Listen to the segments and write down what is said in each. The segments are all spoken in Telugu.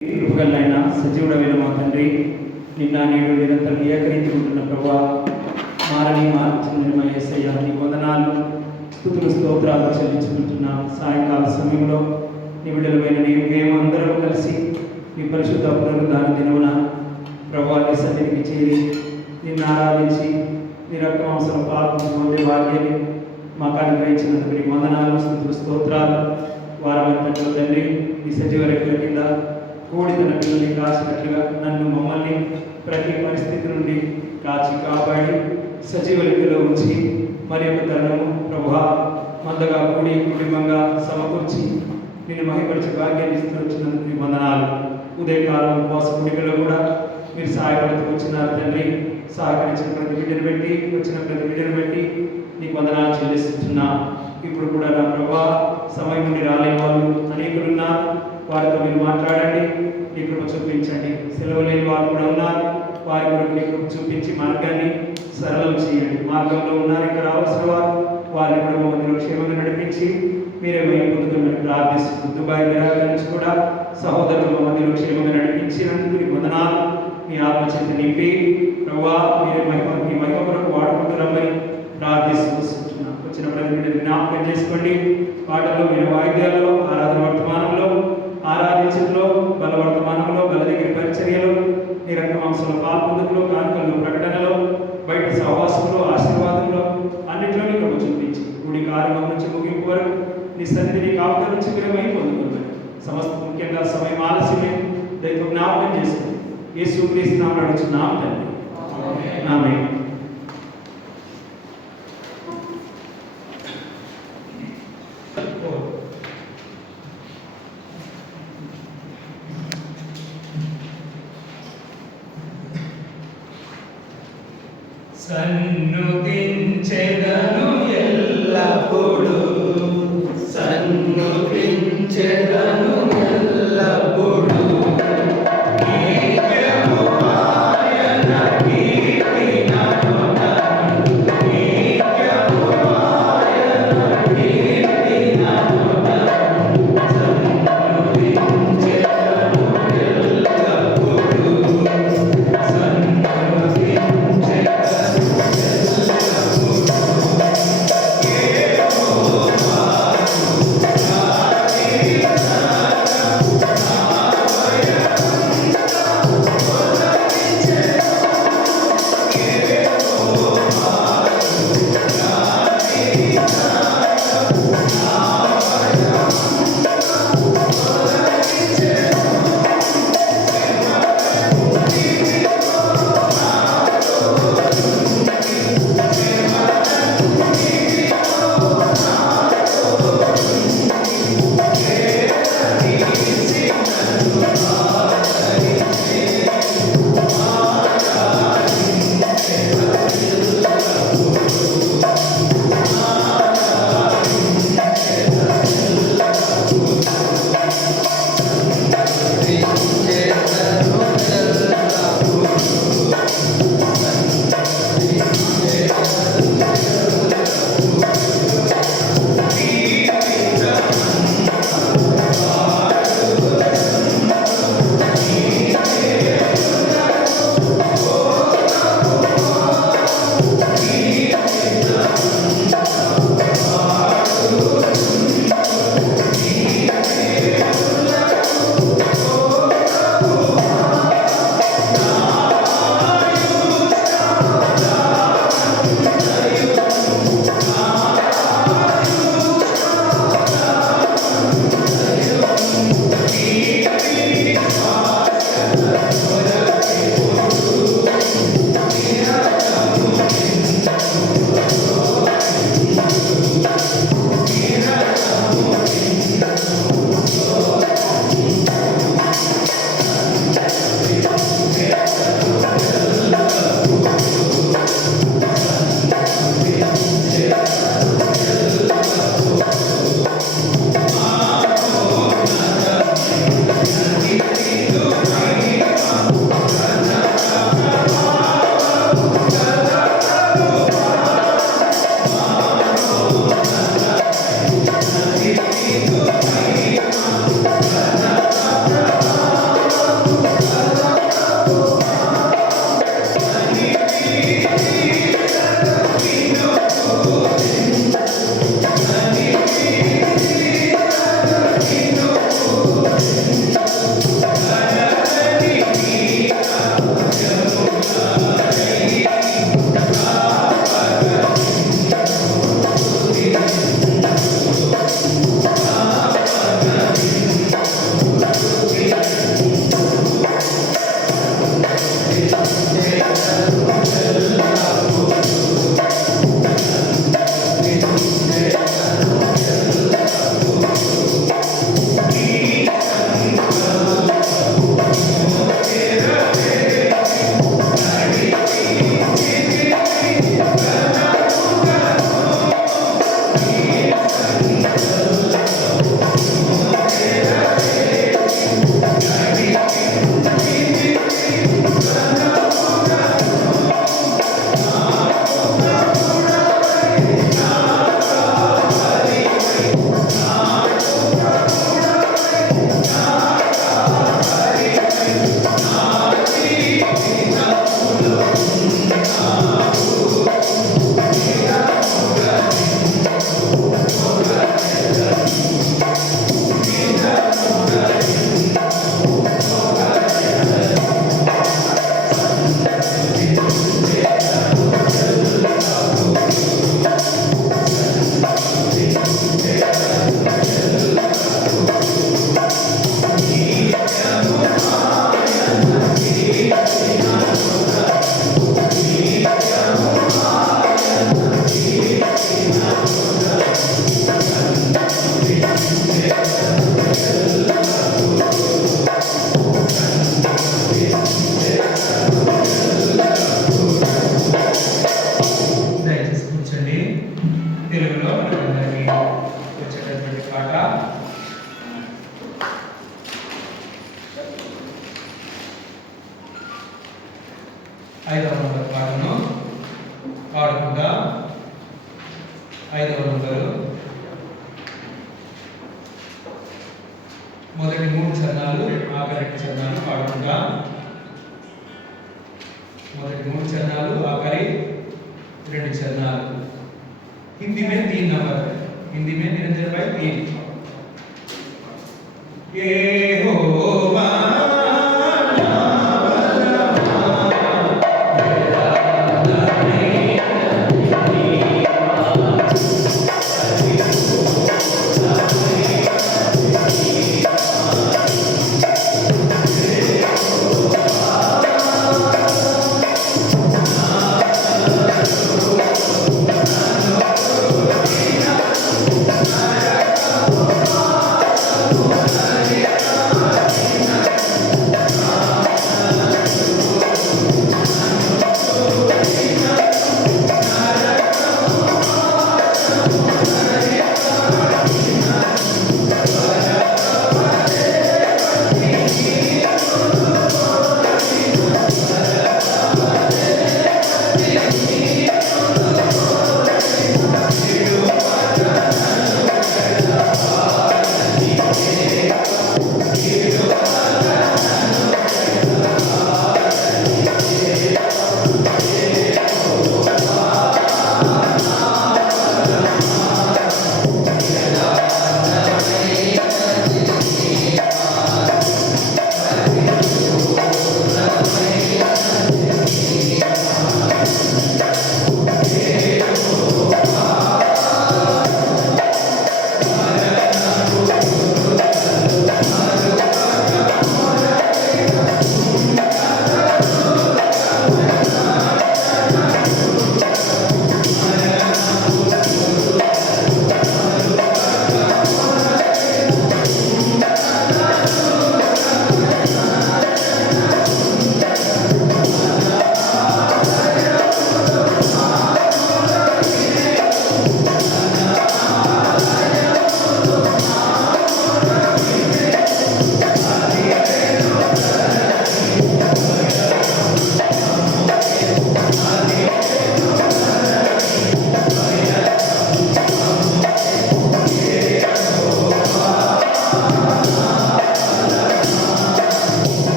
కృపగలైన సజీవుడమైన మా తండ్రి, నిన్న నేడు నిరంతరం ఏకరీతికుంటున్న ప్రభా, మారని మార్చిందని మా యేసయ్య నీ వందనాలు, స్తుతులు స్తోత్రాలు చెల్లించుకుంటున్న సాయంకాల సమయంలో నీ బిడ్డలమైన మేము అందరం కలిసి నీ పరిశుద్ధ పునరుద్ధాన దినమున ప్రభా నీ సన్నిధికి చేరి నిన్ను ఆరాధించి నీ రక్తమాంసం పాల్గొనే భాగ్యాన్ని మాకు అనుగ్రహించినందుకు నీ వందనాలు, స్తుతులు స్తోత్రాలు. వారమంతట్లో తండ్రి నీ సజీవ రెక్కల కింద కోడి తన పిల్లల్ని కాచినట్లుగా నన్ను మమ్మల్ని ప్రతి పరిస్థితి నుండి కాచి కాపాడి సజీవ రెక్కలో ఉంచి మరి యొక్క తరుణము ప్రభా మందగా కూడి కుటుంబంగా సమకూర్చి నేను మహిపరిచే భాగ్యాన్ని ఇస్తున్నందుకు నీ వందనాలు. ఉదయకాలం ఉపవాస కుడికలో కూడా మీరు సహాయపడుతూ వచ్చినారు తండ్రి. సహకరించిన ప్రతి బిడ్డను బట్టి, వచ్చిన ప్రతి బిడ్డను బట్టి నీకు వందనాలు చెల్లిస్తున్నా. ఇప్పుడు కూడా నా ప్రభా సమయం నుండి రాలేని వాళ్ళు అనేకులున్నారు, వారితో మీరు మాట్లాడండి, నీ కృప చూపించండి. సెలవు లేని వారు కూడా ఉన్నారు, వారి కొరకు నీ కృప చూపించి మార్గాన్ని సరళం చేయండి. మార్గంలో ఉన్నారు ఇక్కడ రావాల్సిన వారిని కూడా మా మధ్యలో క్షేమంగా నడిపించి మీరే మేము పొందుతున్నట్టు ప్రార్థిస్తుంది. దుబాయ్ విరాగా నుంచి కూడా సహోదరులు మా మధ్యలో క్షేమంగా నడిపించినందుకు నీ వందనాలు. మీ ఆత్మచేత నింపి ప్రభా మీరే మీ మహిమ కొరకు వాడుకుంటున్నామని ప్రార్థిస్తూ వస్తున్నాం. వచ్చిన ప్రతి బిడ్డని జ్ఞాపకం చేసుకోండి. పాటల్లో, మీరు వాయిద్యాల్లో, ఆరాధన వర్తమానంలో, ఆరాధించడంలో, బల వర్తమానంలో, బల దగ్గర పరిచర్యలో, నీ రక్తమాంసంలో పాల్పొందులో, కానుకల్లో, ప్రకటనలో, బయట సహవాసంలో, ఆశీర్వాదంలో అన్నింటిలో నీ కృప చూపించి గుడి ఆరంభం నుంచి ముగింపు వరకు నీ సన్నిధిని కాపుదల నుంచి మీరు మహిమ పొందుకుంటారు. సమస్త ముఖ్యంగా సమయం ఆలస్యమే దయతో జ్ఞాపకం చేసుకుని యేసుక్రీస్తు నామమున అడుగుచున్నాము తండ్రి. ఆమేన్. సన్నుతించెదను ఎల్లప్పుడూ, సన్నుతించెదను ఎల్లప్పుడూ. Yeah. 5వ నంబర్ పాటను పాడుకుంటా 5వ నంబరు మొదటి 3 చరణాలు ఆఖరి 2 చరణాలు పాడుకుంటా మొదటి 3 చరణాలు ఆఖరి 2 చరణాలు हिंदी में 3 नंबर है हिंदी में निरंजन भाई 3 यहोवा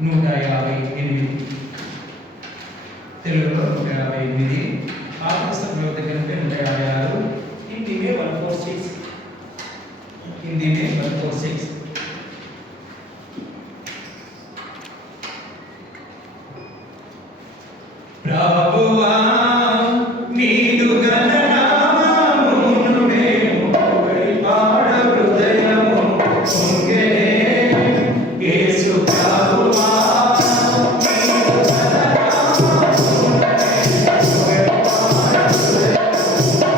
158 తెలుగులో 158 ఆత్మస్థంలో దగ్గర 156 हिंदी में 146 हिंदी में 146 ప్రభువా నీదు గణనామమును మేము పాడ హృదయము పొంగెనే యేసు ప్రభువా నీదు గణనామమును మేము పాడ హృదయము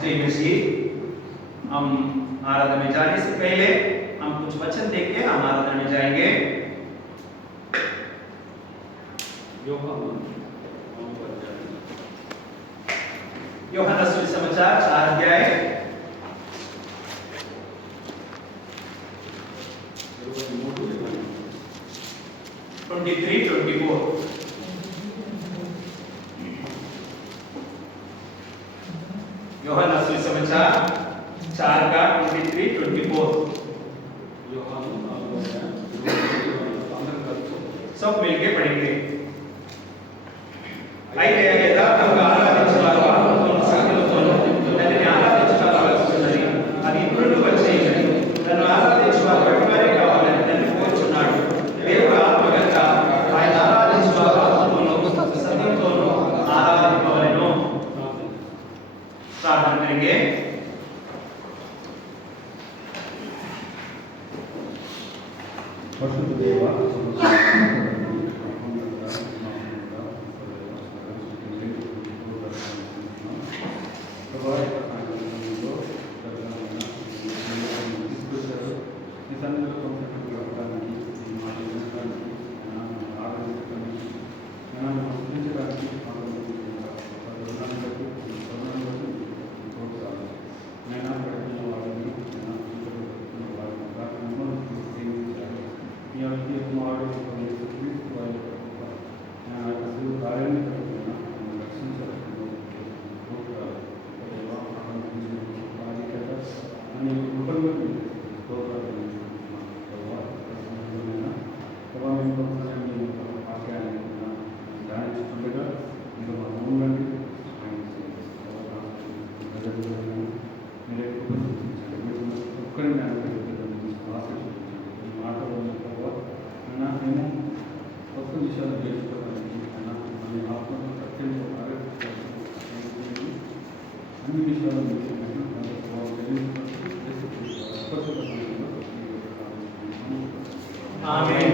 जय मसीह। हम आराधना में जाने से पहले हम कुछ वचन देख के हम आराधना में जाएंगे। यूहन्ना सुसमाचार 4 अध्याय 23-24। यूहन्ना सुसमाचार 4 का 23-24 सब मिलके पढ़ेंगे। అయితే యథార్థంగా ఆరాధించువారు సంగతులను దానిని ఆరాధించువారు అది ఇప్పుడు వచ్చేది నన్ను ఆరాధించువారు వారే కావాలని నన్ను కోరుచున్నాడు। దేవుడు ఆత్మగత ఆయన ఆరాధించువారు ఆత్మలో సత్యంతోనూ ఆరాధింపవలెను। ప్రార్థన करेंगे। పరిశుద్ధ దేవా आमीन।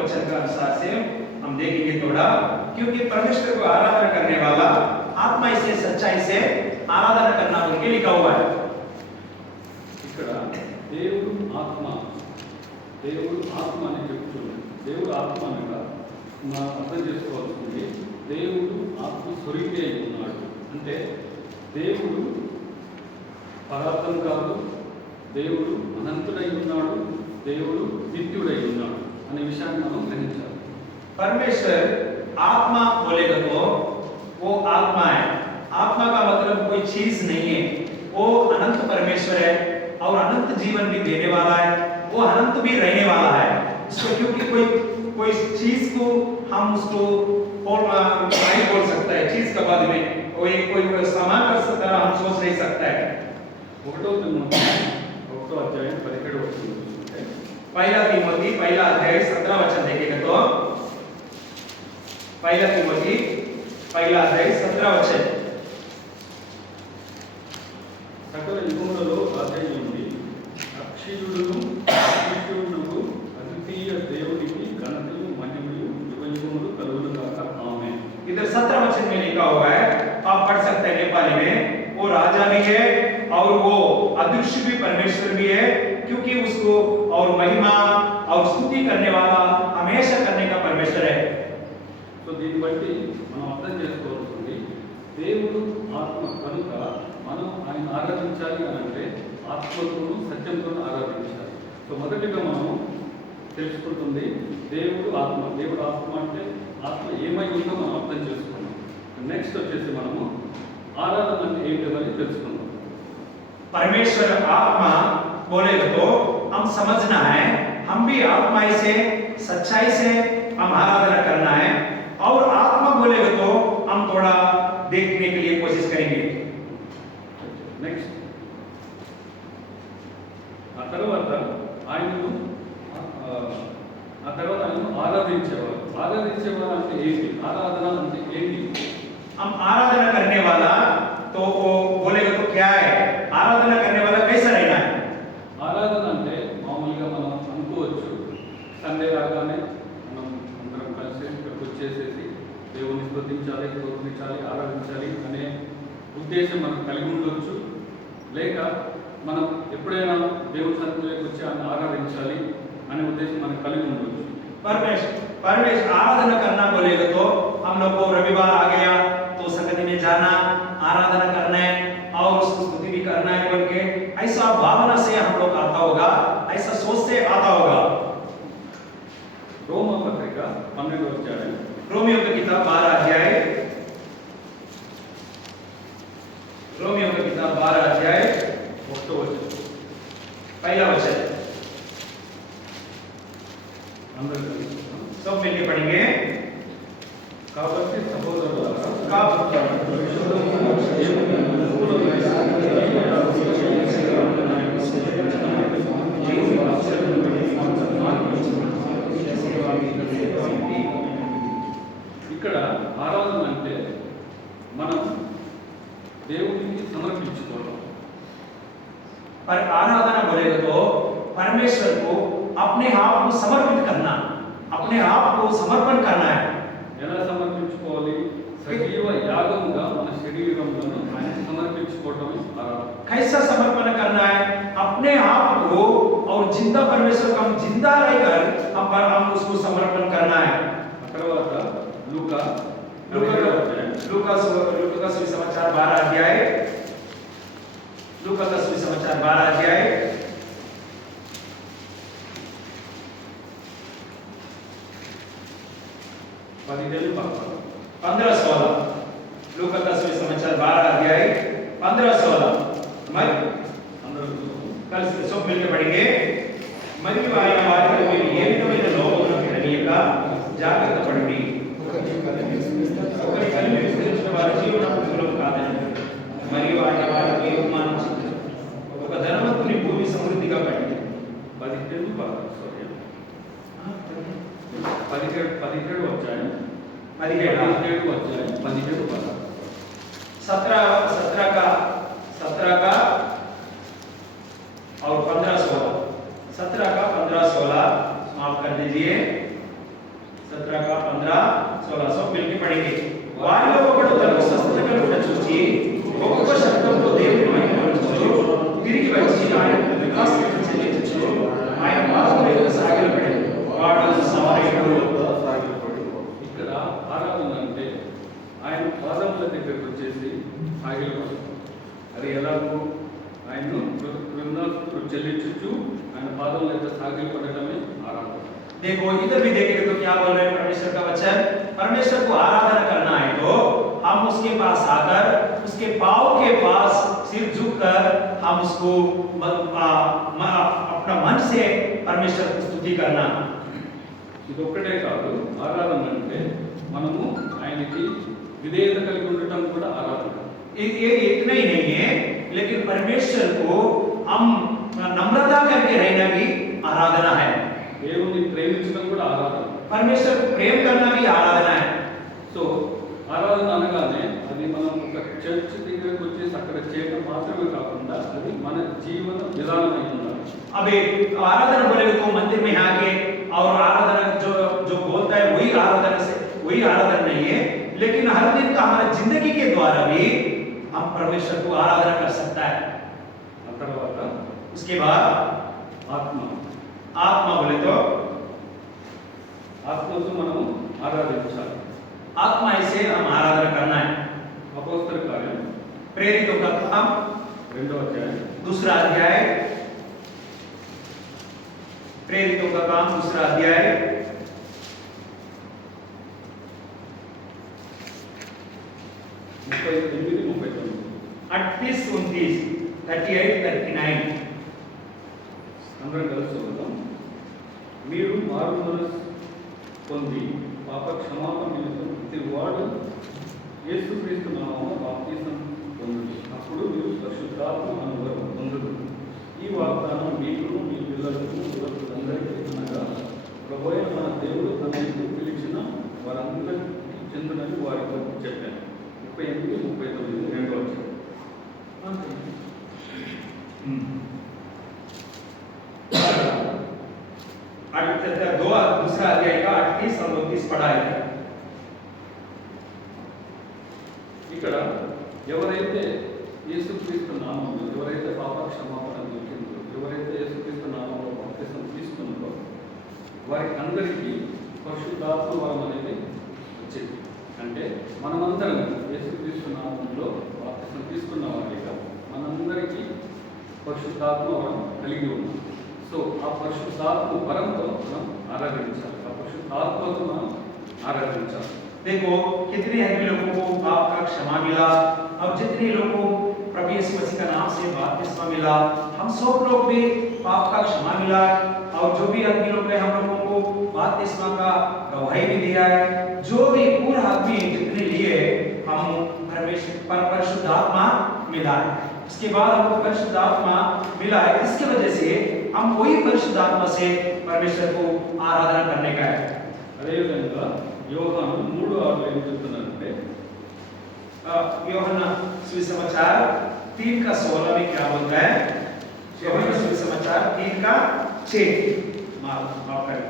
वचन का अनुसार से हम देखेंगे थोड़ा, क्योंकि परमेश्वर को आराधना करने वाला आत्मा से सच्चाई से आराधना करना उनके लिखा हुआ है। ఇక్కడ దేవుడు ఆత్మ అని చెప్తున్నాడు। దేవుడు ఆత్మ అనగా మనం అర్థం చేసుకోవాల్సింది దేవుడు ఆత్మ స్వరూపి అయి ఉన్నాడు అంటే దేవుడు పదార్థం కాదు, దేవుడు అనంతుడై ఉన్నాడు, దేవుడు నిత్యుడై ఉన్నాడు అనే విషయాన్ని మనం గ్రహించాలి। परमेश्वर आत्मा बोलेगा तो वो आत्मा है। आत्मा का मतलब कोई चीज नहीं है, वो अनंत परमेश्वर है और अनंत जीवन भी देने वाला है, वो अनंत भी रहने वाला है। इसको क्योंकि कोई चीज को हम उसको नहीं बोल सकता है चीज के बाद में कोई सामान कर सकता है, हम सोच नहीं सकता है। ఒకటో అధ్యాయం 17వ వచనం చూస్తే पहला तिमोथी पहला अध्याय 17 वचन देखेगा तो पहला तिमोथी पहला अध्याय 17 वचन సకల యుగములలో రాజై ఉంది అక్షయుడును అక్షయుడును అద్వితీయ దేవునికి ఘనతయు మహిమయు యుగయుగములు కలుగును గాక ఆమేన్। इधर 17 वचन में लिखा हुआ है, आप पढ़ सकते हैं नेपाली में। वो राजा भी है और वो अदृश्य भी परमेश्वर भी है, क्योंकि उसको और महिमा और स्तुति करने वाला हमेशा करने का परमेश्वर है। సో దీన్ని బట్టి మనం అర్థం చేసుకోవాల్సింది దేవుడు ఆత్మ కనుక మనం ఆయన ఆరాధించాలి అని అంటే ఆత్మతోనూ సత్యంతోనూ ఆరాధించాలి। సో మొదటిగా మనం తెలుసుకుంటుంది దేవుడు ఆత్మ అంటే ఆత్మ ఏమై ఉందో మనం అర్థం చేసుకున్నాం। నెక్స్ట్ వచ్చేసి మనము ఆరాధన అంటే ఏంటో అని తెలుసుకుందాం। परमेश्वर आत्मा बोलेगा तो हम समझना है, हम भी आत्मा से सच्चाई से हम आराधना करना है, और आत्मा बोलेगा तो हम थोड़ा देखने के लिए कोशिश करेंगे। నెక్స్ట్ ఆ తర్వాత ఆయనను ఆ తర్వాత ఆయన ఆరాధించేవారు. ఆరాధించేవారు అంటే ఏంటి? ఆరాధన అంటే ఏంటి? हम आराधना करने वाला तो वो बोलेगा तो क्या है? आराधना करने वाला कैसा रहना है? ఆరాధన అంటే మామూలుగా మనం అనుకోవచ్చు, సండే రాగానే మనం అందరం కలిసి ఇక్కడికి వచ్చేసేసి దేవుని స్తుతించాలి, ఆరాధించాలి అనే ఉద్దేశం మనకు కలిగి ఉండొచ్చు. లేక మనం ఎప్పుడైనా దేవుని సన్నిధిలోకి వచ్చి ఆయన ఆరాధించాలి అనే ఉద్దేశం మనకు కలిగి ఉండొచ్చు. परमेश्वर आराधना करना बोलेगा तो हम लोग को रविवार आ गया तो संगति में जाना, आराधना करना है और उसको स्तुति भी करना है बोल के ऐसा भावना से हम लोग आता होगा, ऐसा सोच से आता होगा। రోమా పత్రిక 12వ అధ్యాయం, रोमियो की किताब 12 अध्याय, रोमियो की किताब 12 अध्याय 1వ వచనం. पहला वचन అందరూ కలిసి सब मिलकर पढ़ेंगे। కాబట్టి సహోదరులారా, ఇక్కడ ఆరాధన అంటే మనం దేవునికి సమర్పించుకోవడం. पर आराधना बोलेगा तो परमेश्वर को अपने आप को समर्पित करना, अपने आप को समर्पण करना है। ఎలా సమర్పించుకోవాలి? సజీవ యాగముగా మన శరీరములను ఆయన సమర్పించుకోవటమే ఆరాధన. कैसा समर्पण करना है? अपने आप को और जिंदा परमेश्वर को हम जिंदा रहकर हम उसको समर्पण करना है। ఆ తర్వాత లూకా लूका का सुसमाचार 12 अध्याय, लूका का सुसमाचार 12 अध्याय 15-16, लूका का सुसमाचार 12 अध्याय 15-16 मैं कल सब मिलकर पढ़ेंगे। మరియు ఆయన వారితో మీరు ఏ విధమైన లోపమును విననీయక జాగ్రత్త పడండి, ఒకరి కలిమి విస్తరించిన వారి జీవనోపాధులు కాదని. మరియు ఆయన వారికి ఉపమానించింది, ఒక ధనవంతుని భూమి సమృద్ధిగా పండింది. 17 అధ్యాయం 17 का और 15-16, 17 का 15-16 माफ कर दीजिए, 17 का 15-16 सब मिलकर पढ़ेंगे। వారిలో ఒకడు తనకు స్వస్థత కలుగుట చూసి గొప్ప శబ్దంతో దేవుని మహిమపరచుచు తిరిగి వచ్చి ఆయనకు వికాసం చెల్లించుచు ఆయన పాదముల మీద సాగిలపడి వాడు సమరయుడు. ఇక్కడ ఆరాధన అంటే ఆయన పాదముల దగ్గరకు వచ్చేసి సాగిలపడడం. అది ఎలాగో ఆయన్ను కృతజ్ఞతలు చెల్లించుచు ఆయన పాదముల దగ్గర సాగిలపడటమే ఆరాధన. देखो इधर भी देखेंगे तो क्या बोल रहे हैं परमेश्वर का वचन? परमेश्वर को आराधना करना है तो हम उसके पास आकर उसके पाँव के पास सिर झुककर हम उसको अपना मन से परमेश्वर को स्तुति करना। ఇది ఒక్కటే కాదు, ఆరాధన అంటే మనము ఆయనకి విధేయత కలిగి ఉండటం కూడా ఆరాధన. ये इतना ही नहीं है, लेकिन परमेश्वर को हम नम्रता करके रहना भी आराधना है। దేవుని ప్రేమించడం కూడా ఆరాధన. परमेश्वर को प्रेम करना भी आराधना है। సో ఆరాధన అనగానే అది మనం ఒక చర్చ్ దగ్గరకు వచ్చేసి అక్కడ చేయడం మాత్రమే కాకుండా అది మన జీవన విధానం అయి ఉండాలి. अभी आराधना बोले तो मंदिर में आके और आराधना जो बोलता है वही आराधना नहीं है, लेकिन हर दिन का हमारा जिंदगी के द्वारा भी हम परमेश्वर को आराधना कर सकता है। ఆ తర్వాత उसके बाद आत्मा बोले तो ఆత్మతో మనము ఆరాధించాలి. आत्मा से हम आराधना करना है। అపోస్తల కార్యం प्रेरितों का काम 2వ అధ్యాయం 2 अध्याय, प्रेरितों का काम 2 अध्याय 38-39. 38-29, 38-39 అందరం కలిసి చదువుతాం. మీరు మారు మనసు పొంది పాప క్షమాపణ నిమిత్తం ప్రతి వాడు యేసుక్రీస్తు నామమున బాప్తిసం పొందుడి. అప్పుడు మీరు పరిశుద్ధాత్మ అనుభవం పొందుడు. ఈ వాగ్దానం మీకును మీ పిల్లలకు అందరికీ అనగా ప్రభువైన మన దేవుడు తన ఇంటికి పిలిచిన వారందరికీ చెందునని వారితో చెప్పాను. 38, 39 రెండో వచ్చాడు. दूसरा अध्याय का 38 और 29 पढ़ा है. ఇక్కడ ఎవరైతే యేసుక్రీస్తు నామంలో ఎవరైతే పాప క్షమాపణ దొరికిందో, ఎవరైతే యేసుక్రీస్తు నామంలో బాప్తిసం తీసుకున్నారో వారికి అందరికీ పరిశుద్ధాత్మ వరం అనేది వచ్చింది. అంటే మనమందరం యేసుక్రీస్తు నామంలో బాప్తిసం తీసుకున్న వారిగా మనందరికీ పరిశుద్ధాత్మ వరం కలిగి ఉన్నాం. సో ఆ పరిశుద్ధాత్మ వరంతో మనం ఆరాధించాలి, ఆ పరిశుద్ధాత్మతో మనం ఆరాధించాలి. देखो कितने आदमी लोगों को पाप का क्षमा मिला और जितने लोगों को प्रभु यीशु मसीह का नाम से बपतिस्मा मिला, हम सब लोग भी पाप का क्षमा मिला और जो भी आदमी लोग हैं हम लोगों को बपतिस्मा का गवाही भी दिया है. जो भी पूरा आदमी जितने लिए हम परमेश्वर परिशुद्धात्मा मिला है. इसके बाद हमको परिशुद्धात्मा मिला है, इसकी वजह से हम वही परिशुद्धात्मा से परमेश्वर को आराधना करने का है. అదేవిధంగా యోహాను 3:6 ఏం చెప్తున్నారంటే యోహన్నా सुसमाचार 3 का 16 में क्या बोलता है? యోహన్నా सुसमाचार 3 का 6 माफ करें.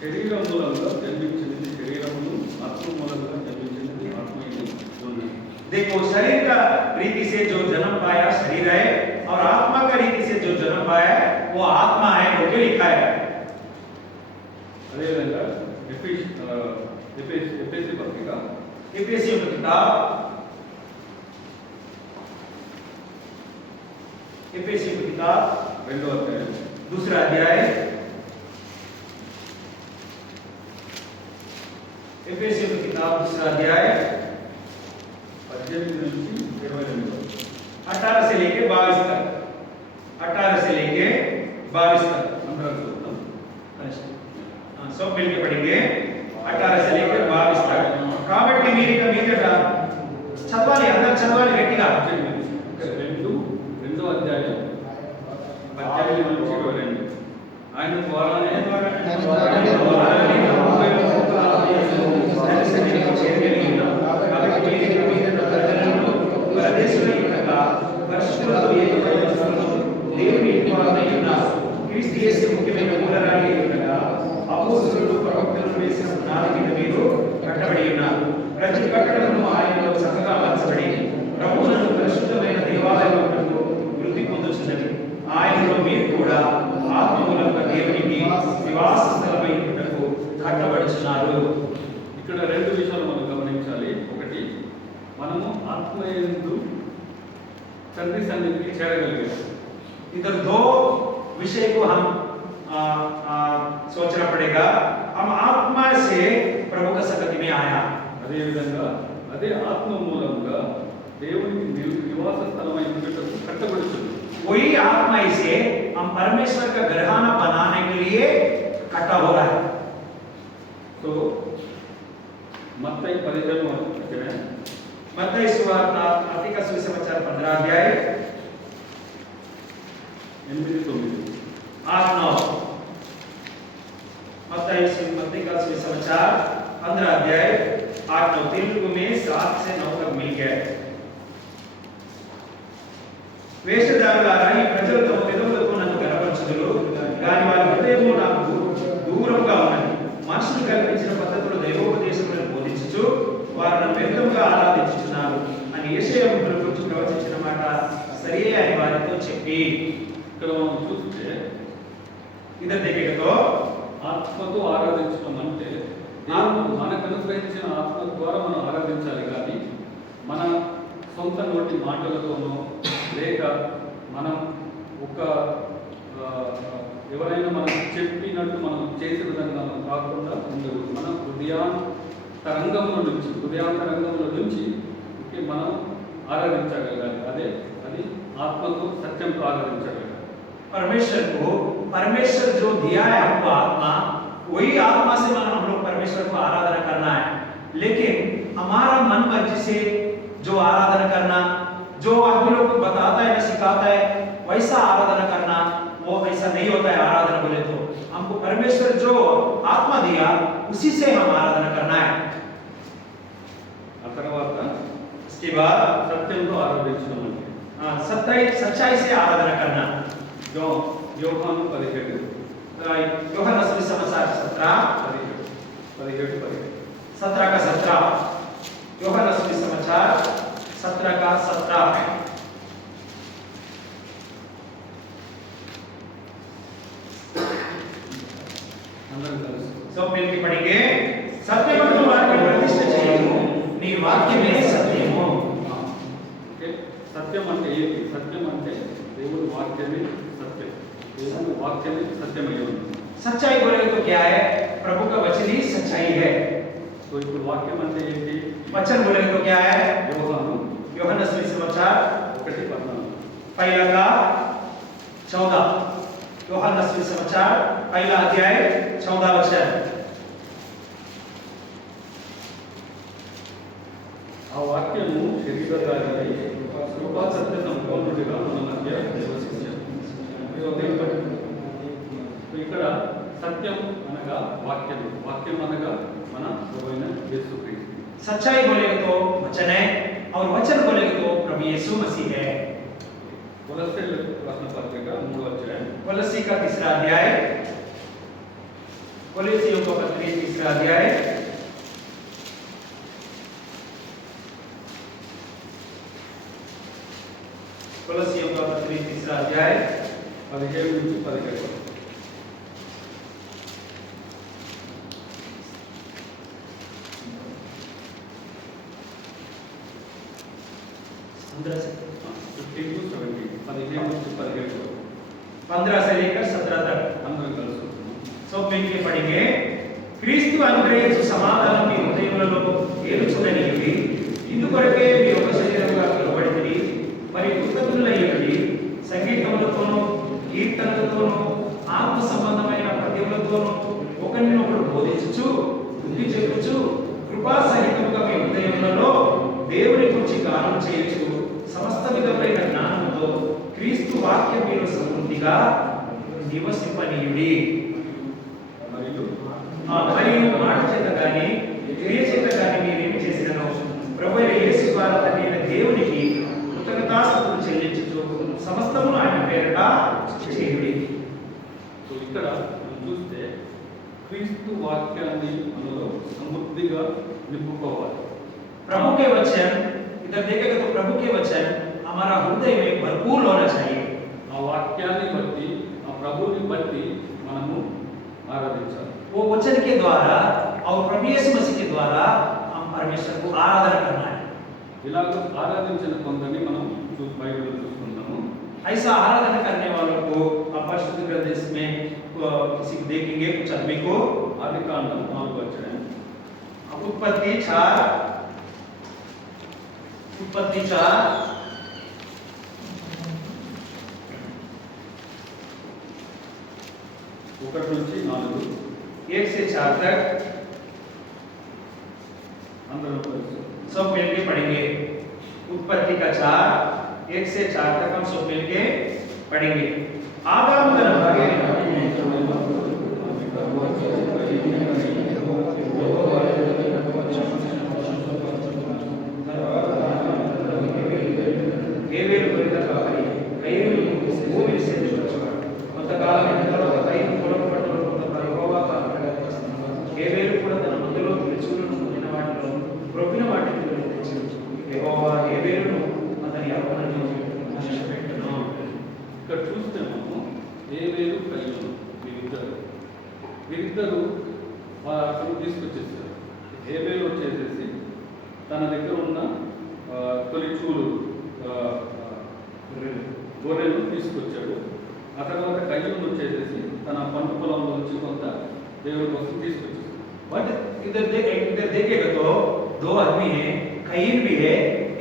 శరీరం మూలంగా జన్మించినది శరీరమును, ఆత్మ మూలంగా జన్మించినది ఆత్మయు ఉన్నది. देखो शरीर का रीति से जो जन्म पाया शरीर है और आत्मा का रीति से जो जन्म पाया वो आत्मा है, वो क्या लिखा है? అదేవిధంగా ఎఫెసీ పత్రిక एफिसियों की किताब एफिसियों की किताब 2వ అధ్యాయం दूसरा अध्याय एफिसियों की किताब दूसरा अध्याय 18 నుంచి 22 18 से लेके 22 तक 18 से लेके 22 तक అందరం చూద్దాం. सब मिलके पढ़ेंगे 18 से लेकर 22 तक. కాబట్టి మీరు ఇక మీదట చదవాలి, అందరూ చదవాలి గట్టిగా. 2వ అధ్యాయం 18 నుంచి 22. ఆయన ద్వారానే కాబట్టి మీరు ఇక మీదట ప్రజలను పరదేశుల యొక్క పరిశుద్ధులతో ఏకీభవించుటకు దేవుని ఇంటి వారై ఉన్నారు. క్రీస్తు యేసు ముఖ్యమైన మూలరాయి ఉండగా అపోస్తలులు ప్రవక్తలు వేసిన పునాది మీద మీరు కట్టబడి ఉన్నారు. ప్రతి కట్టడము ఆయనలో చక్కగా అమర్చబడి ప్రభువులను పరిశుద్ధమైన దేవాలయములకు వృద్ధి పొందుతున్నది. ఆయనలో మీరు కూడా ఆత్మ మూలంగా దేవునికి నివాస స్థలమై ఉంటకు కట్టబడుచున్నారు. ఇక్కడ 2 విషయాలు మనం గమనించాలి. ఒకటి, మనము ఆత్మయందు తండ్రి సన్నిధికి చేరగలిగాం. इधर 2 विषय को हम सोचना पड़ेगा. हम आत्मा से प्रभु का संगति में आया. అదేవిధంగా అదే ఆత్మ మూలంగా దేవునికి నివాస స్థలమై ఉండుటకు కట్టబడుతుంది. वही आत्मा से हम परमेश्वर का घरखाना बनाने के लिए कटा हो रहा है. तो मत्तई 15 अध्याय मत्ती सुवार्ता मत्ती का सुसमाचार 15 अध्याय 8-9. 8-9. मत्ती का सुसमाचार 15 अध्याय 8-9. तेलुगु में 7 से 9 तक मिल गया. వేషధారులారా ఈ ప్రజలు తమ పెదవులతో నన్ను గర్వపరచుదురు, కానీ వారి హృదయము నాకు దూరంగా ఉన్నది. మనుషులు కల్పించిన పద్ధతులు దైవోపదేశములను బోధించుచు వారు నన్ను వ్యర్థంగా ఆరాధించుచున్నారు అని యెషయా గురించి ప్రవచించిన మాట సరియే అని వారితో చెప్పి. ఇక్కడ మనం చూస్తే ఇద్దరు దగ్గరతో ఆత్మతో ఆరాధించడం అంటే దేవుడు మనకు అనుగ్రహించిన ఆత్మ ద్వారా మనం ఆరాధించాలి. కానీ మన సొంత నోటి మాటలతోనో లేక మనం ఒక ఎవరైనా మనం చెప్పినట్టు మనం చేసే విధంగా మనం కాకుండా ఉండదు. మన హృదయాంతరంగంలో నుంచి మనం ఆరాధించగలగాలి. అది ఆత్మతో సత్యంతో ఆరాధించగలగాలి. परमेश्वर जो दिया है हमको आत्मा, वही आत्मा से हम लोग परमेश्वर को आराधना करना है. लेकिन हमारा मन मर्जी से जो आराधना करना, जो आदमी लोग को बताता है ना सिखाता है वैसा आराधना करना, वो वो ऐसा नहीं होता है आराधना बोले तो। हमको परमेश्वर जो आत्मा दिया उसी से हम आराधना करना है। ఆ తర్వాత इसके बाद సత్యంతో ఆరాధించడం అంటే सच्चाई से आराधना करना। जो యోహాను 17 यूहन्ना सुसमाचार 17 का 17 यूहन्ना सुसमाचार 17 का 17 అందరం కలిసి सब मिलकर पढ़ेंगे। सत्यवंतु वाक्य प्रतिष्ठा చేయము నీ వాక్యమే సత్యము। ఓకే, సత్యం అంటే ఏంటి? సత్యం అంటే దేవుని వాక్యమే సత్యం, దేవుని వాక్యమే సత్యమై ఉంది। सच्चाई बोले तो क्या है? प्रभु का वचन ही सच्चाई है। సో ఇప్పుడు వాక్యం అంటే ఏంటి? वचन बोले तो क्या है? యోహాను यूहन्ना सुसमाचार 1:14 पहला का 14 यूहन्ना सुसमाचार पहला अध्याय 14 वचन। ఆ వాక్యము శరీరధారి కృపా సత్య సంపూర్ణుడిగా మన మధ్య నివసించాడు। సో ఇక్కడ సత్యం అనగా వాక్యం, వాక్యం అనగా మన ప్రభువైన యేసుక్రీస్తు। सच्चाई बोलेगा तो वचन है और वचन बोलेगा तो प्रभु यीशु मसीह है। కొలస్సీయులకు రాసిన పత్రిక 3వ అధ్యాయం कोलोसी का 3रा अध्याय कोलोसियों का पत्री 3रा अध्याय कोलोसियों का पत्री 3रा अध्याय 17 నుంచి 17 15 से 15 to 17 15 నుంచి 17 15 से लेकर 17 तक అందరం కలుసుకుంటున్నాం। सब मिलकर पढ़ेंगे। క్రీస్తు అనుగ్రహించు సమాధానం మీ హృదయములలో ఏలుచుననివి ఇందుకొరకే మీ ఒక శరీరముగా పిలువబడితిరి మరి కృతజ్ఞులయ్యుండి సంగీతములతోనూ కీర్తనలతోనూ ఆత్మ సంబంధమైన పద్యములతోనూ ఒకరినొకడు బోధించుచు బుద్ధి చెప్పుచు కృపా సహితముగా మీ హృదయములలో దేవుని గురించి గానం చేయొచ్చు సమస్త విధమైన జ్ఞానముతో క్రీస్తు వాక్యం మీరు సమృద్ధిగా నివసింపనీయుడి। మరియు మాట చేత కానీ క్రియ చేత కానీ మీరేమి చేసినను ప్రభు అయిన యేసు ద్వారా తండ్రి అయిన దేవునికి కృతజ్ఞతాస్తుతులు చెల్లించుచు సమస్తమును ఆయన పేరట చేయుడి। సో ఇక్కడ మనం చూస్తే క్రీస్తు వాక్యాన్ని మనలో సమృద్ధిగా నింపుకోవాలి। प्रभु के वचन इधर देखेगा तो प्रभु के वचन हमारा हृदय में भरपूर होना चाहिए। ఆ వాక్యాన్ని బట్టి, ఆ ప్రభువుని బట్టి మనము ఆరాధించాలి। वो वचन के द्वारा और प्रभु यीशु मसीह के द्वारा हम परमेश्वर को आराधना करना है। ఇలాగ ఆరాధించిన కొందరిని మనం బైబిల్లో చూసుకుంటాము। ऐसा आराधना करने वालों को परिशुद्ध ग्रंथ में किसी को देखेंगे कुछ आदमी को ఆదికాండం 4వ అధ్యాయం उत्पत्ति 4 1 నుంచి 4 1 से 4 तक అందరూ కలిసి सब मिलके पढ़ेंगे। उत्पत्ति का 4 1 से 4 तक हम सब मिलके पढ़ेंगे। आदाम तन भागे ఏవేలు కొరిత కాపరి కయ్యూరు భూమిని సేవించువాడు కొంతకాలం తర్వాత కయ్యూరు పొలం పట్టులో కొంత యెహోవా ఏవేలు కూడా తన మందులో పిలుచులను పొందిన వాటిలో ప్రొప్పిన వాటిని తెచ్చి యెహోవా ఏవేలును అతని యవ్వనను నశించిపెట్టెను। ఇక్కడ చూస్తే మనము ఏవేలు కయ్యూరు వీరిద్దరు అతను తీసుకొచ్చేసారు। ఏవేలు వచ్చేసేసి తన దగ్గర ఉన్న తొలిచూలు గొర్రెలు తీసుకొచ్చాడు। ఆ తర్వాత కయ్యూరు వచ్చేసేసి తన పంట పొలంలో నుంచి కొంత దేవుడి కోసం తీసుకొచ్చేసాడు। बट इधर देखेगा तो दो आदमी हैं, कयीन भी है,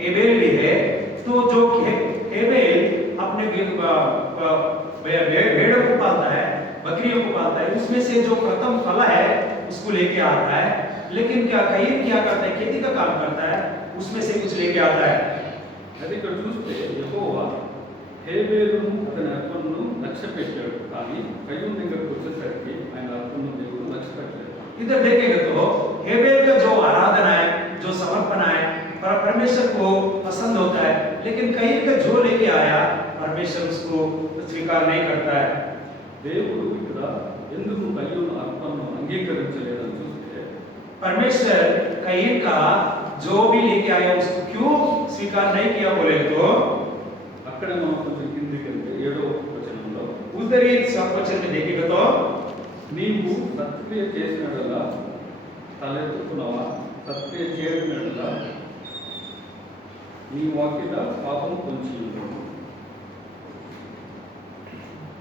एबेल भी है। तो जो एबेल अपने भेड़ों को पालता है, बकरियों को पालता है, उसमें से जो प्रथम फल है उसको लेके आता है। लेकिन क्या कयीन क्या करता है? खेती का काम करता है, उसमें से कुछ लेके आता है। అది ఇక్కడ చూస్తే యెహోవా హేబేలును అతని అర్పణను లక్ష్య పెట్టాడు, కానీ కయ్యూను దగ్గరకు వచ్చేసరికి ఆయన అర్పణను దేవుడు లక్ష్య పెట్టలేదు. इधर देखेंगे तो हेबेल का जो आराधना है, जो समर्पण है, परमेश्वर को पसंद होता है, लेकिन कईन का जो लेके आया परमेश्वर उसको स्वीकार नहीं करता है। దేవుడు ఇక్కడ ఎందుకు కయ్యూను అర్పణను అంగీకరించలేదని చూస్తే, परमेश्वर कईन का जो भी लेके आया उसको क्यों स्वीकार नहीं किया बोले तो అక్కడ మనం కొంచెం కిందికి వెళ్తే 7వ వచనంలో, उधर ही सब वचन में देखेंगे तो నీవు సత్క్రియ చేసినట్లా తలెత్తుకున్నావా, సత్క్రియ చేయనట్లా నీ వాకిట పాపం పొంచి ఉంది.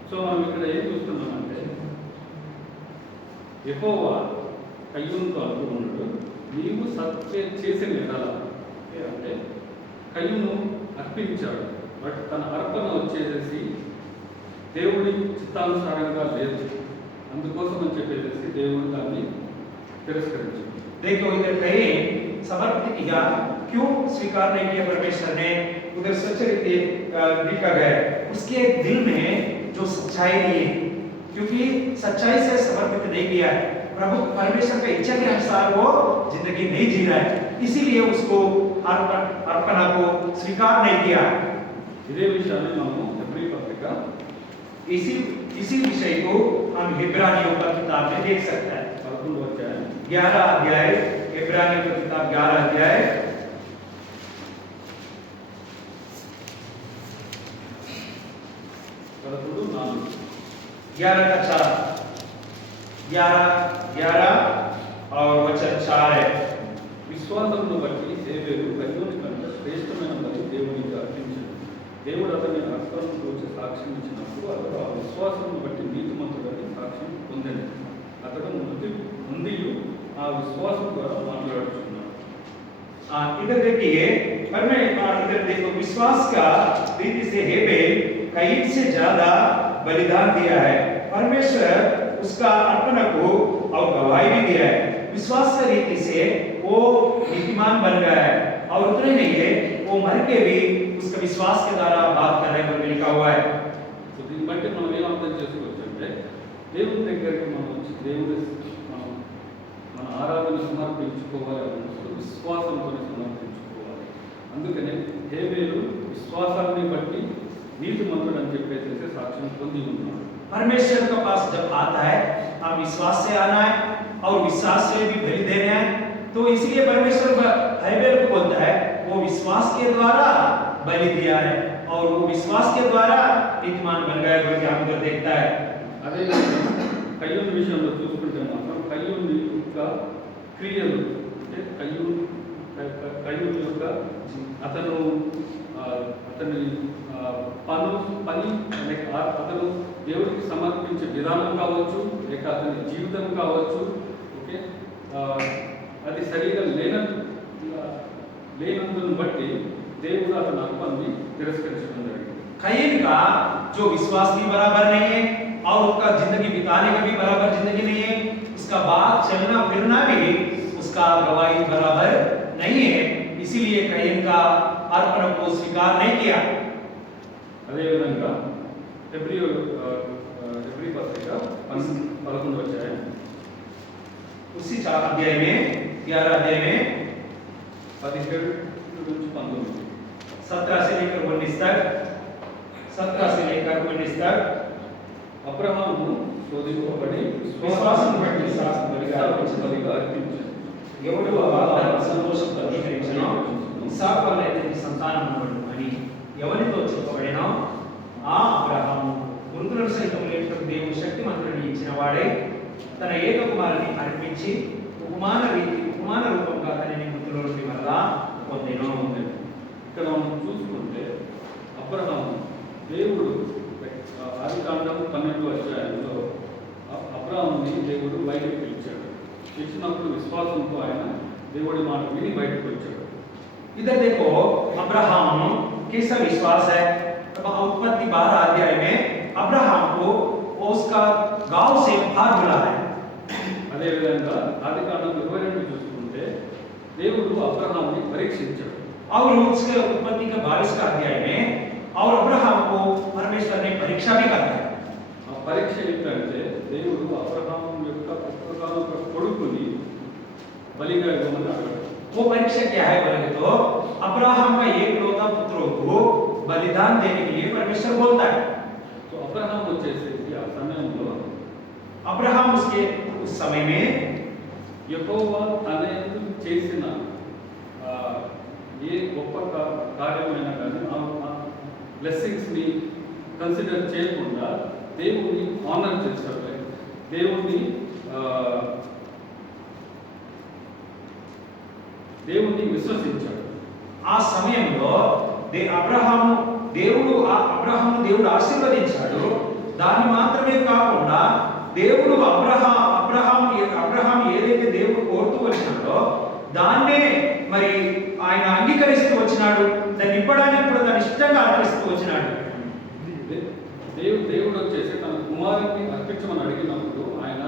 సో మనం ఇక్కడ ఏం చూస్తున్నామంటే, యెహోవా కయ్యూనుతో అనుకున్నాడు, నీవు సత్క్రియ చేసిన ఎడల అంటే కయ్యూను అర్పించాడు, బట్ తన అర్పణ వచ్చేసేసి దేవుడి చిత్తానుసారంగా లేదు. అందుకోసం అని చెప్పేసి దేవుడు దాన్ని తిరస్కరించాడు. देखो इधर कहीं समर्पित किया, क्यों स्वीकार नहीं किया परमेश्वर ने? उधर सच्चे लिखा गया है, उसके दिल में जो सच्चाई नहीं है, क्योंकि सच्चाई से समर्पित नहीं किया है, प्रभु परमेश्वर का इच्छा के अनुसार वो जिंदगी नहीं जी रहा है, इसीलिए उसको अर्पणा को स्वीकार नहीं किया। ఇదే విషయాన్ని మనము హెబ్రీ పత్రిక इसी विषय को हम इब्रानियों का किताब में देख सकते हैं। 11వ అధ్యాయం 11 अध्याय, इब्रानियों का किताब 11 अध्याय 11:4 11 का 4 11 और वचन 4 है। విశ్వాసమును బట్టి హేబేలు కయ్యూని కంటే శ్రేష్టమైన బలి దేవునికి అర్పించాడు. దేవుడు అతని అర్పణను గురించి సాక్ష్యం ఇచ్చినప్పుడు అతడు ఆ విశ్వాసమును బట్టి నీతిమంతుడని సాక్ష్యం పొందాడు. అతడు ముందు ఆ విశ్వాసం ద్వారా మాట్లాడుతున్నాడు. इधर देखिए, इधर देखो विश्वास का रीति से हेबेल कईन से ज्यादा बलिदान दिया है। परमेश्वर उसका अर्पण को और गवाही भी दिया है। विश्वास की रीति से वो नीतिमान बन गया है, और उतने नहीं है, वो मर के भी उसका विश्वास के द्वारा बात करने पर लिखा हुआ है। సో దీన్ని బట్టి మనం ఏం అర్థం చేసుకోవచ్చు అంటే, దేవుని దగ్గరికి మనం వచ్చి మనం మన ఆరాధన సమర్పించుకోవాలి అన్నప్పుడు విశ్వాసంతో సమర్పించుకోవాలి. అందుకనే హేబేలు విశ్వాసాన్ని బట్టి నీతిమంతుడు అని చెప్పేసి సాక్ష్యం పొంది ఉన్నాడు. परमेश्वर के पास जब आता है, आप विश्वास से आना है और विश्वास से भी बलि देना है, तो इसलिए परमेश्वर हेबेल को बोलता है वो विश्वास के द्वारा बलि दिया है, और वो विश्वास के द्वारा नीतिमान बन गया बोल के हम को देखता है। అదే కయ్యూని విషయంలో చూసుకుంటే మాత్రం కయ్యూని యొక్క క్రియలు అంటే కయ్యూని యొక్క అతను అతని పని లేక అతను దేవుడికి సమర్పించే విధానం కావచ్చు, లేక అతని జీవితం కావచ్చు, ఓకే, అది సరిగా లేనందును బట్టి దేవుడు అతని అర్పణని తిరస్కరించడం జరిగింది. कईन का जो विश्वास भी बराबर नहीं है, और उसका जिंदगी बिताने का भी बराबर जिंदगी नहीं है, उसका बात चलना फिरना भी उसका गवाही बराबर नहीं है, इसीलिए कईन का अर्पण को स्वीकार नहीं किया। అదేవిధంగా హెబ్రీ పత్రిక 11వ అధ్యాయం उसी 4 अध्याय में 11 अध्याय में 17 నుంచి 19 17 से लेकर 19 तक 17 से लेकर 19 तक అబ్రహాము శోధింపబడి విశ్వాసం బట్టి బలిగా అర్పించాడు. ఎవడు ఆ వాగ్దానం సంతోషంతో అంగీకరించెనో ఇస్సాకు వలన ఇతనికి సంతానము అని ఎవరితో చెప్పబడినో ఆ అబ్రహాము మృతులను సైతం లేపుటకు దేవుడు శక్తిమంతుడిని ఇచ్చిన వాడే తన ఏక కుమారుని అర్పించి ఉపమాన రూపంగా అతనిని మృతుల నుండి మరలా పొందెను. ఇక్కడ మనం చూసుకుంటే అబ్రహాము దేవుడు ఆదికాండం 12వ అధ్యాయంలో అబ్రహాముని దేవుడు బయటకు పిలిచినప్పుడు విశ్వాసంతో ఆయన దేవుడి మాట విని బయటకు వచ్చాడు. इधर देखो अब्राहम कैसा विश्वास है। उत्पत्ति 12 अध्याय में अब्राहम को उसका गांव से बाहर बुला है। అదేవిధంగా ఆదికాండం 22 చూసుకుంటే దేవుడు అబ్రహాముని పరీక్షించాడు. और उसके उत्पत्ति के 22 का अध्याय में और अब्राहम को परमेश्वर ने परीक्षा भी कराया। ఆ పరీక్ష ఏంటంటే దేవుడు అబ్రహాము యొక్క ఒక్కగానొక్క కొడుకుని బలిగా ఇవ్వమని అడగడం. वो परीक्षा क्या है बोलेंगे तो अब्राहम का एकलौता पुत्रों को बलिदान देने के लिए परमेश्वर बोलता है। సో అబ్రహాం వచ్చేసేసి ఆ సమయంలో अब्राहम उसके उस समय में యెహోవా తన యందు చేసిన ఏ గొప్ప కార్యమైనా కానీ ఆ బ్లెస్సింగ్స్ని కన్సిడర్ చేయకుండా దేవుణ్ణి ఆనర్ చేస్తాడు. దేవుణ్ణి విశ్వసించాడు. ఆ సమయంలో అబ్రహాము దేవుడు ఆశీర్వదించాడు. దాన్ని మాత్రమే కాకుండా దేవుడు అబ్రహాం ఏదైతే దేవుడు కోరుతూ వచ్చినాడో దాన్నే మరి ఆయన అంగీకరిస్తూ వచ్చినాడు. దాన్ని ఇవ్వడానికి కూడా దాన్ని ఇష్టంగా అర్పిస్తూ వచ్చినాడు. దేవుడు వచ్చేసి తన కుమారుని అర్పించమని అడిగినప్పుడు ఆయన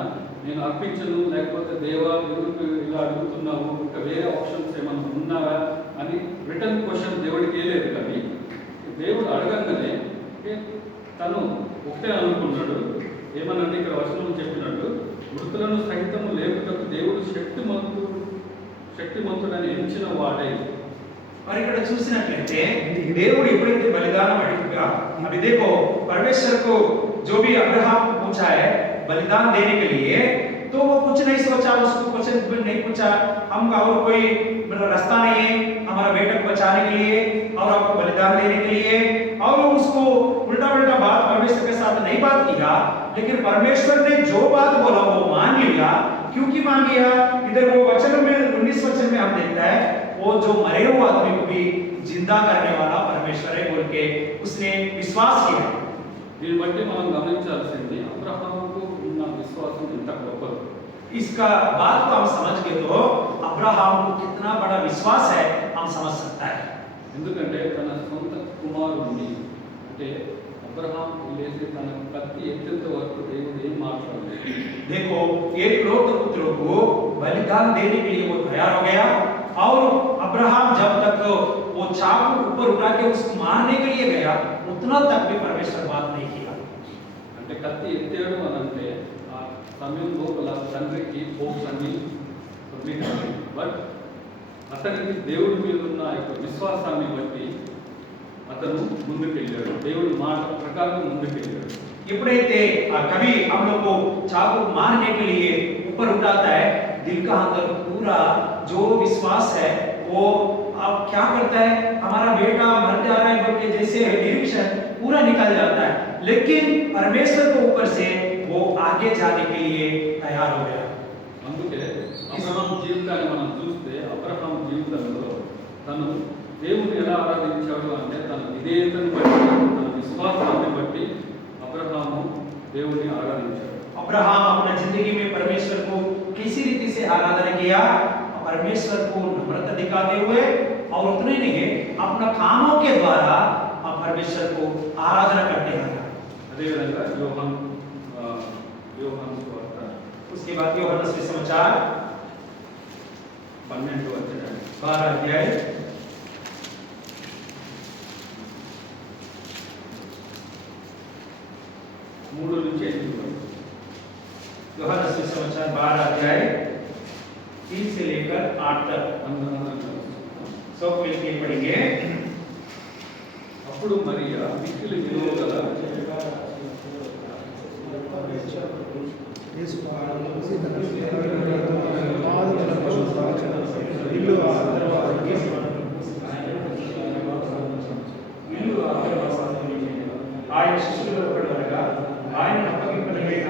నేను అర్పించను, లేకపోతే దేవా ఎందుకు ఇలా అడుగుతున్నావు, ఇంకా వేరే ఆప్షన్స్ ఏమైనా ఉన్నావా అని రిటర్న్ క్వశ్చన్ దేవుడికి వేయలేదు. కానీ దేవుడు అడగంగానే తను ఒకటే అనుకున్నాడు. ఏమనంటే ఇక్కడ వచనం చెప్పినట్టు మృతులను సహితము లేపుటకు దేవుడు శక్తిమంతుడని ఎంచిన వాడై. మరి ఇక్కడ చూసినట్లయితే దేవుడు ఎప్పుడైతే బలిదానం అడిగా अभी देखो परमेश्वर को जो भी अब्राहम को पूछा है बलिदान देने के लिए तो वो कुछ नहीं सोचा, उसको क्वेश्चन नहीं पूछा हम और कोई मतलब रास्ता नहीं है हमारा बेटा को बचाने के लिए और आपको बलिदान देने के लिए, और उसको उल्टा बात परमेश्वर के साथ नहीं बात किया। लेकिन परमेश्वर ने जो बात बोला वो मान लिया। क्योंकि मान लिया, इधर वो वचन में 19 वचन में हम देखता है वो जो मरे हुए आदमी को भी जिंदा करने वाला परमेश्वर है बोल के उसने विश्वास किया। దీన్ని బట్టి మనం గమనించాల్సింది అబ్రహాముకు ఉన్న విశ్వాసం ఎంత గొప్పది. इसका बात को हम समझ के तो अब्राहम को कितना बड़ा विश्वास है हम समझ सकता है। ఎందుకంటే తన సొంత కుమారుడిని అంటే అబ్రహాం లేచి తన కత్తి ఎత్తేంత వరకు దేవుడు ఏం మాట్లాడలేదు. देखो एक लौते पुत्र को बलिदान देने के लिए वो तैयार हो गया, और अब्राहम जब तक वो चाकू ऊपर उठा के उसको मारने के लिए गया उतना तक भी परमेश्वर बात नहीं किया। అంటే కత్తి ఎత్తాడు అని అంటే ఆ సమయం లోపల తండ్రికి హోప్స్ అన్ని సబ్మిట్ అయ్యాయి. బట్ అతనికి దేవుడి మీద ఉన్న యొక్క విశ్వాసాన్ని బట్టి అతను ముందుకెళ్ళాడు. దేవుడి మాట ప్రకారం ముందుకెళ్ళాడు. ఎప్పుడైతే कभी हम लोग को चाकू मारने के लिए ऊपर उठाता है, दिल का अंदर पूरा जो विश्वास है वो अब क्या करता है, हमारा बेटा मर जा रहा है बोल के जैसे निरीक्षण पूरा निकल जाता है। लेकिन परमेश्वर के ऊपर से वो आगे जाने के लिए तैयार हो गया। అందుకే అబ్రహాం జీవితాన్ని మనం చూస్తే అబ్రహాం జీవితంలో తను దేవుని ఎలా ఆరాధించాడు అంటే తన విధేయతను బట్టి తన విశ్వాసాన్ని బట్టి అబ్రహాము దేవుని ఆరాధించాడు. अब्राहम अपना जिंदगी में परमेश्वर को किसी रीति से आराधना किया, परमेश्वर को नम्रता दिखाते हुए, और उतने नहीं अपना कामों के द्वारा परमेश्वर को आराधना करते हैं। అదేవిధంగా యోహాను సువార్త उसके बाद यूहन्ना सुसमाचार 12వ అధ్యాయం 12 अध्याय 3 నుంచి 8 వరకు. यूहन्ना सुसमाचार 12 अध्याय 3 से लेकर 8 तक सब मिलकर पढ़ेंगे। అప్పుడు మరియా మిక్కిలి విలువ గల ఆయన శిష్యులలో ఒకడుగా ఆయన అప్పగింపబడిన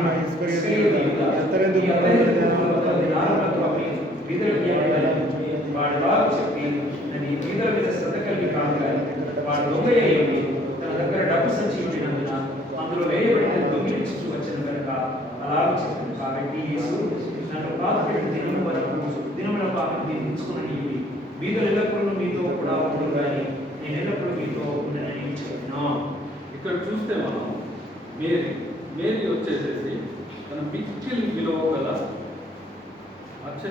వాడు బాగా చెప్పి నన్ను ఈ బీదల మీద శ్రద్ధ కలిగి కాగా వాడు దొంగయ్యి తన దగ్గర డబ్బు సంచి ఉండినందున అందులో వేయబడిన దొంగిలించి వచ్చిన కనుక అలా చెప్పింది. కాబట్టి యేసు నన్ను పాతపెట్టి దినముల పాపం మీరు ఉంచుకుని బీదలు ఎల్లప్పుడూ మీతో కూడా ఉండరు కానీ నేను ఎల్లప్పుడూ మీతో ఉండనని చెప్పినా. ఇక్కడ చూస్తే మనం మేరీ వచ్చేసేసి తన మిక్కిలి విలువ గల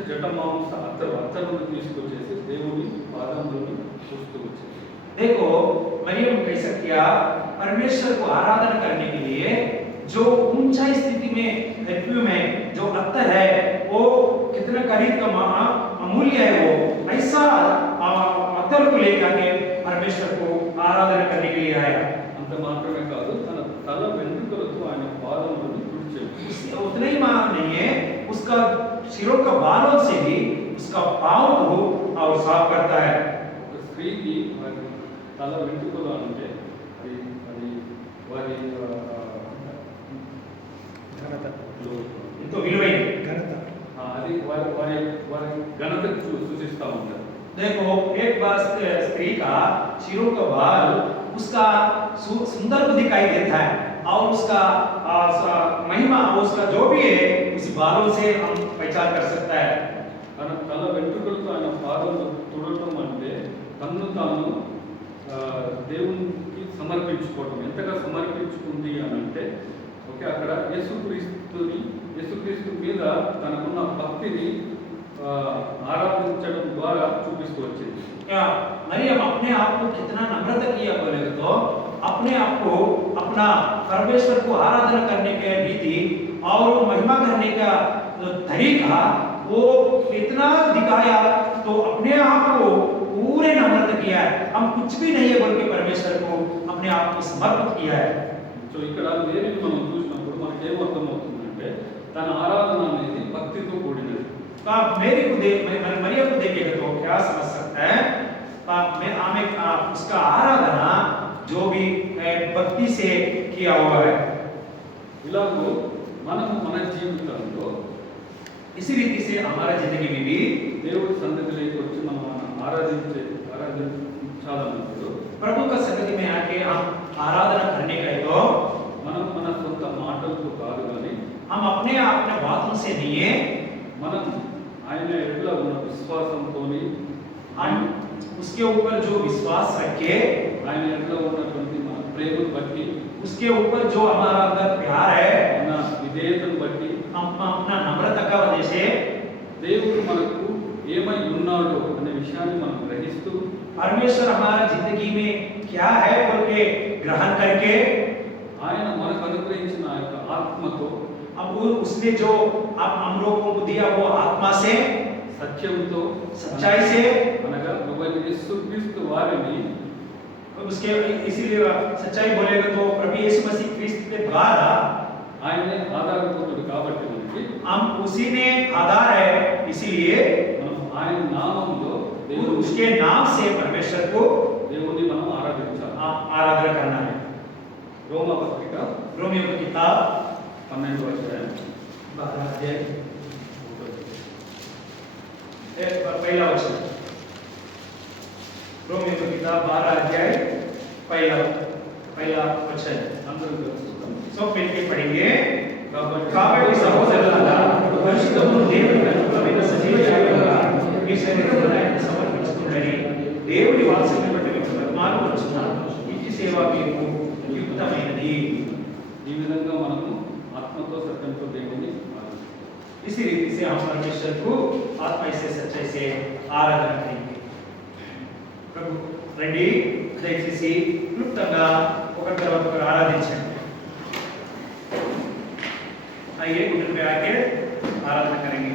జట మాంస అత్తరును తీసుకొచ్చేసి దేవుని పాదములను చూస్తూ వచ్చింది. देखो मरियम कैसा किया, परमेश्वर को आराधना करने के लिए जो ऊंचाई स्थिति में परफ्यूम है, जो अत्तर है, वो कितना खरीद का अमूल्य है, वो ऐसा अत्तर को लेकर के परमेश्वर को आराधना करने के लिए आया। అంత మాత్రమే కాదు, తన తల వెంట్రుకలతో ఆయన పాదములను తుడిచాడు. उतना ही मान नहीं है, उसका सिरों का बालों से भी उसका पाँव को और साफ करता है। ఒక స్త్రీకి వారి తల వెంట్రుకలు అంటే అది అది వారి तो विలువైన అది వారి వారి వారి ఘనతకు సూచిస్తూ ఉంటారు. देखो एक बार स्त्री का सिरों का बाल उसका सुंदर को दिखाई देता है और उसका महिमा उसका जो भी है उस बालों से हम पहचान कर सकता है। తన తల వెంట్రుకలతో ఆయన పాదములు తుడవటం అంటే తన్ను తాను దేవునికి సమర్పించుకోవటం. ఎంతగా సమర్పించుకుంది అని అంటే ఓకే, అక్కడ యేసుక్రీస్తు మీద తనకున్న భక్తిని ఆరాధించడం ద్వారా చూపిస్తూ వచ్చింది. मरियम अपने आप को कितना नम्रता किया बोले तो अपने आप को अपना परमेश्वर को आराधना करने के रीति और महिमा करने का तरीका वो इतना दिखाया, तो अपने आप को पूरे नम्रता किया है। हम कुछ भी नहीं है बोल के परमेश्वर को अपने आप को समर्पित किया है। సో ఇక్కడ మేరీని మనం చూసినప్పుడు మనకి ఏమర్థమవుతుందంటే తన ఆరాధన అనేది భక్తితో కూడినది. मेरी को मरियम को देखेगा तो क्या समझ सकता है, मैं हमें उसका आराधना जो भी भक्ति से किया हुआ है। ఇలాగో మనము మన జీవితంలో इसी रीति से हमारा जिंदगी में भी దేవుడి సన్నిధిలోకి వచ్చి మనం ఆరాధించాలన్నప్పుడు प्रभु का सन्निधि में आके हम आराधना करने गए तो మనం మన సొంత మాటలతో కాదు కానీ हम अपने बातों से नहीं है, మనం ఆయన ఎట్లా ఉన్న విశ్వాసంతోని हम उसके ऊपर जो विश्वास रखे, ఆయన ఎట్లా ఉన్నటువంటి మన ప్రేమను బట్టి उसके ऊपर जो हमारा अंदर प्यार है, మన విధేయతను బట్టి हम अपना नम्रता का वजह से దేవుడు మనకు ఏమై ఉన్నాడో అనే విషయాన్ని మనం గ్రహిస్తూ परमेश्वर हमारा जिंदगी में क्या है बोल के ग्रहण करके ఆయన మనకు అనుగ్రహించిన ఆ యొక్క ఆత్మతో अब उसने जो आप हम लोगों को दिया वो आत्मा से, సత్యంతో सच्चाई से, అనగా ప్రభువైన యేసుక్రీస్తు వారిని उसके इसीलिए सच्चाई बोलेगा तो प्रभु यीशु मसीह क्रिस्त के द्वारा ఆయనే ఆధారభూతుడు కాబట్టి మనకి हम उसी में आधार है, इसीलिए మనం ఆయన నామంలో దేవుడు उसके नाम से परमेश्वर को దేవుని మనం ఆరాధించాలి. आराधना करना है। రోమా పత్రిక रोमियो की किताब 12వ అధ్యాయం 12 अध्याय पहला वचन, रोमियो की किताब 12 अध्याय पहला वचन అందరం తెలుసుకుందాం. सब मिलकर पढ़ेंगे। కాబట్టి సహోదరులారా, పరిశుద్ధమును దేవుని అనుగ్రహమైన సజీవ యాగంగా మీ శరీరమును ఆయనకు సమర్పించుకొనుడి. దేవుని వాత్సల్యం బట్టి మీకు వర్తమానం వచ్చున్నాను. ఇట్టి సేవ మీకు యుక్తమైనది। ఈ విధంగా మనము ఆత్మతో సత్యంతో దేవుని इसी रीति से हम परमेश्वर को आत्मा से सच्चाई से आराधना करेंगे। प्रभु రండి, దయచేసి క్లుప్తంగా ఒకరి తర్వాత ఒకరు ఆరాధించండి। आइए घुटने पे आके आराधना करेंगे।